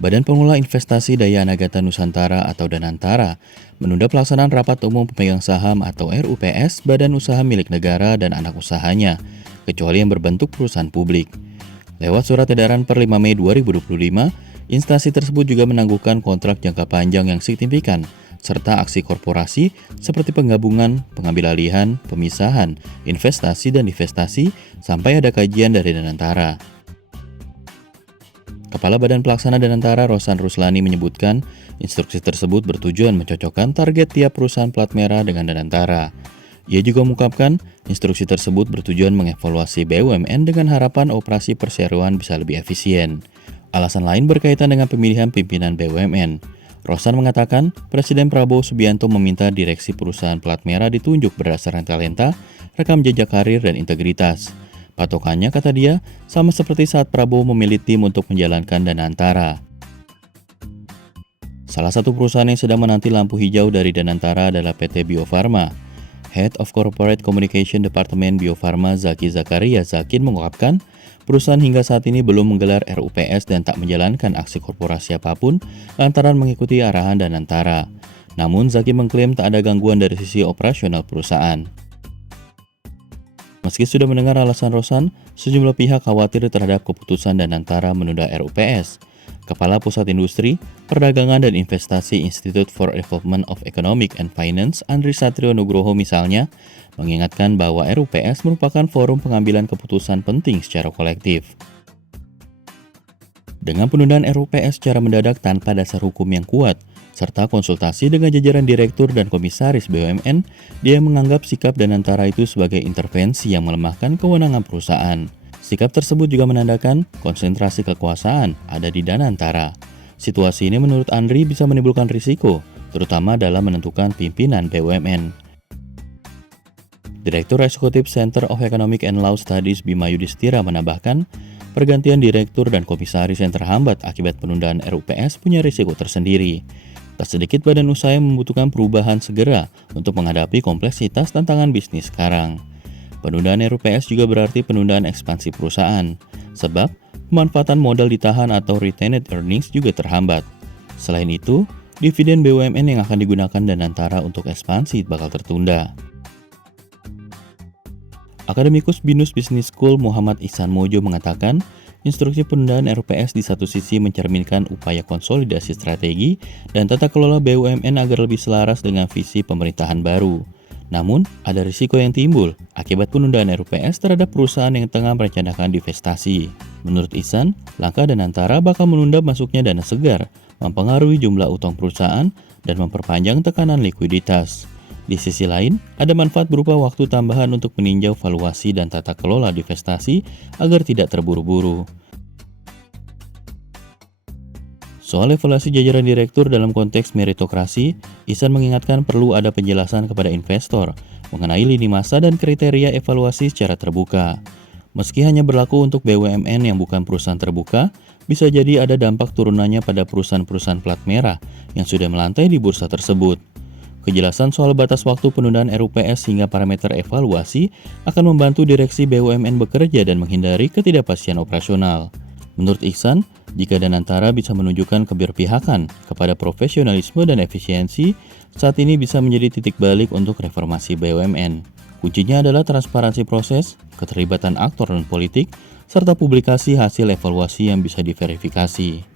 Badan Pengelola Investasi Daya Anagata Nusantara atau Danantara menunda pelaksanaan rapat umum pemegang saham atau RUPS Badan Usaha Milik Negara dan anak usahanya, kecuali yang berbentuk perusahaan publik. Lewat surat edaran per 5 Mei 2025, instansi tersebut juga menangguhkan kontrak jangka panjang yang signifikan, serta aksi korporasi seperti penggabungan, pengambil alihan, pemisahan, investasi dan divestasi, sampai ada kajian dari Danantara. Kepala Badan Pelaksana Danantara Rosan Ruslani menyebutkan, instruksi tersebut bertujuan mencocokkan target tiap perusahaan plat merah dengan Danantara. Ia juga mengungkapkan, instruksi tersebut bertujuan mengevaluasi BUMN dengan harapan operasi perseroan bisa lebih efisien. Alasan lain berkaitan dengan pemilihan pimpinan BUMN. Rosan mengatakan, Presiden Prabowo Subianto meminta direksi perusahaan plat merah ditunjuk berdasarkan talenta, rekam jejak karir, dan integritas. Patokannya, kata dia, sama seperti saat Prabowo memilih tim untuk menjalankan Danantara. Salah satu perusahaan yang sedang menanti lampu hijau dari Danantara adalah PT Bio Farma. Head of Corporate Communication Departemen Bio Farma Zaki Zakaria Zakin mengungkapkan, perusahaan hingga saat ini belum menggelar RUPS dan tak menjalankan aksi korporasi apapun lantaran mengikuti arahan Danantara. Namun Zaki mengklaim tak ada gangguan dari sisi operasional perusahaan. Meski sudah mendengar alasan Rosan, sejumlah pihak khawatir terhadap keputusan Danantara menunda RUPS. Kepala Pusat Industri, Perdagangan dan Investasi Institute for Development of Economic and Finance, Andri Satrio Nugroho misalnya, mengingatkan bahwa RUPS merupakan forum pengambilan keputusan penting secara kolektif. Dengan penundaan RUPS secara mendadak tanpa dasar hukum yang kuat, serta konsultasi dengan jajaran direktur dan komisaris BUMN, dia menganggap sikap Danantara itu sebagai intervensi yang melemahkan kewenangan perusahaan. Sikap tersebut juga menandakan konsentrasi kekuasaan ada di Danantara. Situasi ini menurut Andri bisa menimbulkan risiko, terutama dalam menentukan pimpinan BUMN. Direktur Eksekutif Center of Economic and Law Studies Bima Yudhistira menambahkan, pergantian direktur dan komisaris yang terhambat akibat penundaan RUPS punya risiko tersendiri. Tak sedikit badan usaha yang membutuhkan perubahan segera untuk menghadapi kompleksitas tantangan bisnis sekarang. Penundaan RUPS juga berarti penundaan ekspansi perusahaan, sebab pemanfaatan modal ditahan atau retained earnings juga terhambat. Selain itu, dividen BUMN yang akan digunakan Danantara untuk ekspansi bakal tertunda. Akademikus BINUS Business School Muhammad Ihsan Mojo mengatakan, instruksi penundaan RUPS di satu sisi mencerminkan upaya konsolidasi strategi dan tata kelola BUMN agar lebih selaras dengan visi pemerintahan baru. Namun, ada risiko yang timbul akibat penundaan RUPS terhadap perusahaan yang tengah merencanakan divestasi. Menurut Ihsan, langkah Danantara bakal menunda masuknya dana segar, mempengaruhi jumlah utang perusahaan, dan memperpanjang tekanan likuiditas. Di sisi lain, ada manfaat berupa waktu tambahan untuk meninjau valuasi dan tata kelola divestasi agar tidak terburu-buru. Soal evaluasi jajaran direktur dalam konteks meritokrasi, Ihsan mengingatkan perlu ada penjelasan kepada investor mengenai lini masa dan kriteria evaluasi secara terbuka. Meski hanya berlaku untuk BUMN yang bukan perusahaan terbuka, bisa jadi ada dampak turunannya pada perusahaan-perusahaan plat merah yang sudah melantai di bursa tersebut. Kejelasan soal batas waktu penundaan RUPS hingga parameter evaluasi akan membantu direksi BUMN bekerja dan menghindari ketidakpastian operasional. Menurut Ihsan, jika Danantara bisa menunjukkan keberpihakan kepada profesionalisme dan efisiensi, saat ini bisa menjadi titik balik untuk reformasi BUMN. Kuncinya adalah transparansi proses, keterlibatan aktor non-politik, serta publikasi hasil evaluasi yang bisa diverifikasi.